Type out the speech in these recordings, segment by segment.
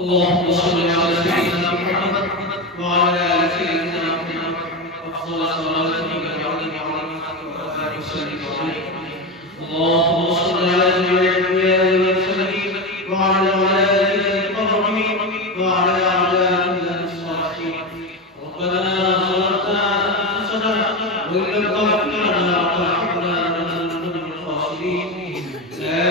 اللهم صل على سيدنا محمد وعلى آل سيدنا محمد أفضل صلاتك وعلى آله وسلم اللهم صل على جميع الأنبياء والمرسلين وعلى أولاد المقربين وعلى أعداء الصالحين ربنا ظلمنا أنفسنا وإن لم تغفر لنا وترحمنا لنكونن من الخاسرين لا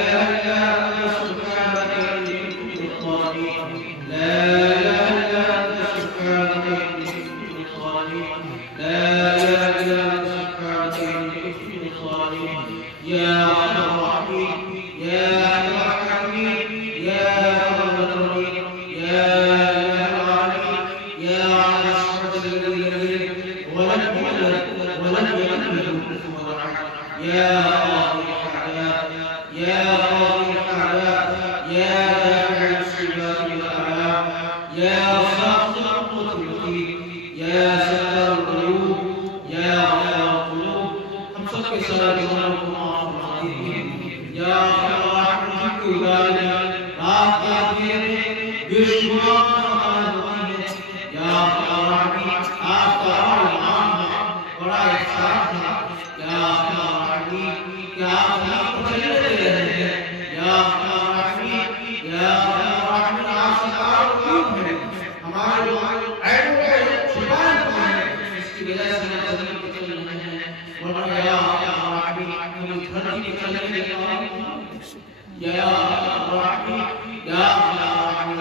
إله إلا أنت سبحانك إني كنت من الظالمين لا إله إلا أنت سبحانك إني كنت من الظالمين لا إله إلا أنت سبحانك إني كنت من الظالمين يا أرحم الراحمين يا أرحم الراحمين يا أرحم الراحمين يا إله العالمين يا على الصراط الذين ولم يولد ولم يكن له كفوا أحد يا قاضي الأعداء يا قاضي الأعداء يا دافع الصبات والأعداء يا خافض القوة المقيم يا ستار القلوب يا غفار القلوب أمسك بصلاتكم يا رحمن الكبار آخر بشمار القلب يا رحمن آخر العام ولا يخافنا يا رحمن يا رحمن يا رحمن يا رحمن آخر العام ہمارے عین شمال اس کی وجہ سے نظر نکلنا ہے ورنہ یا رحمن ہم گھر کی نکلنے کے یا رحمن یا رحمن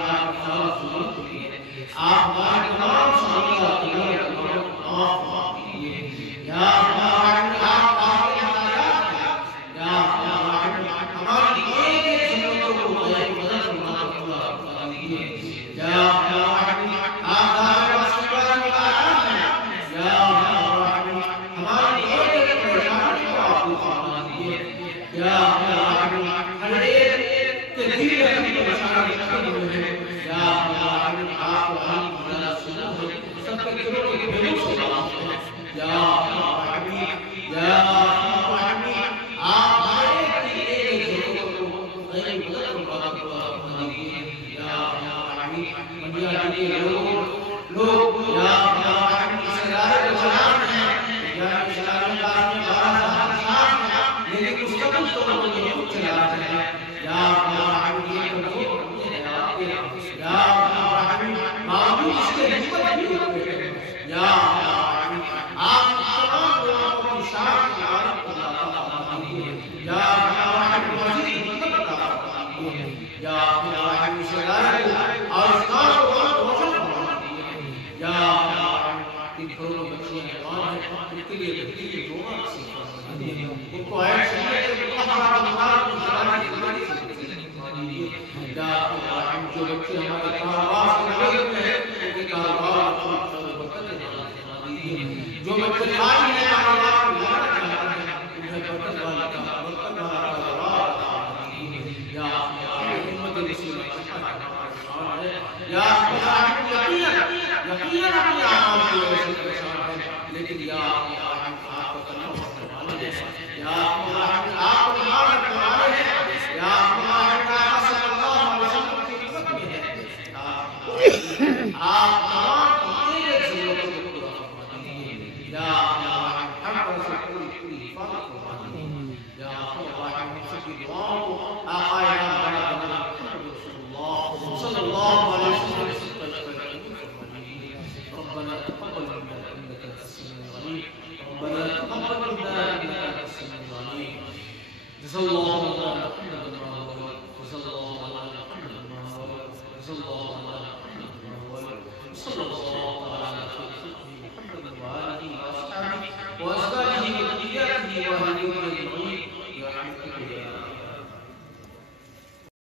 آپ ہمارے تمام سوالات یا رحمن آپ آگے یا رحمن ہماری ایک ضرورتوں کو مدد فرما یا رحمن آپ ہمارے سوالات یا رحمن ہماری ایک پریشانی کو آپ فرما دیجیے یا رحمن ہر ایک تدبیر کی پریشانی ختم ہو ہے یا رحمن آپ حال بنا سنا ہو سب کے دلوں کے بلوں سے بات ہو یا رحمن آپ ہمارے ایک ضرورت کو غیر مدد فرما دیجیے یا رحمن دنیا کے لوگ یا رحمن سرائے سلام ہیں یا سلام اللہ نے لیکن اس کا کچھ تو نہیں چلا ہے یا رحمن یا رحمن معبود اس کے حکمت بھی ہوتے ہیں یا رحمن آپ تمام لوگوں کی شان کی عالم کو عطا فرمائیے یا رحمن مزید حکمت عطا فرمائیے یا رحمن سرائے اور اس کام کو روشن فرمائیے یا رحمن ان دونوں بچوں نے کہا ہے ان کے لیے بہتری کی دعا نصیب فرمائیے ان کو ایسے ہے کہ ہمارا مقام کو سرانے کی بڑی یا رحمن جو بچے ہمارے کاروبار سے لگے ہوئے ہیں ان کے کاروبار کو برکت فرمائیے جو بچے خالی ہیں کاروبار کو لگانا چاہتے ہیں انہیں برکت والا کاروبار فرمائیے یا ہمت نصیب یا رحمن یقیناً اپنے اعمال کی وجہ سے پریشان ہے لیکن یا رحمن آپ کو کرنا ہونے والے ہیں یا رحمن آپ کو نماز رکھنے والے ہیں یا رحمن آپ صلی اللہ علیہ وسلم کی خدمت میں ہے آپ تمام ایک ضرورتوں کو پورا فرمائیے یا رحمن ہم پر سے پوری حفاظت فرمائیے یا رحمن سب کی دعاؤں کو آقا نام بنا بنا صلی اللہ علیہ وسلم ربنا تقبل منا انك انت السميع العليم ربنا تقبل منا انك انت السميع العليم جزا الله عنا محمد ما هو جزا الله عنا محمد ما هو جزا الله عنا محمد ما هو صلى الله على سيدنا محمد وآله وأصحابه وأزواجه وذرياته وأهل بيته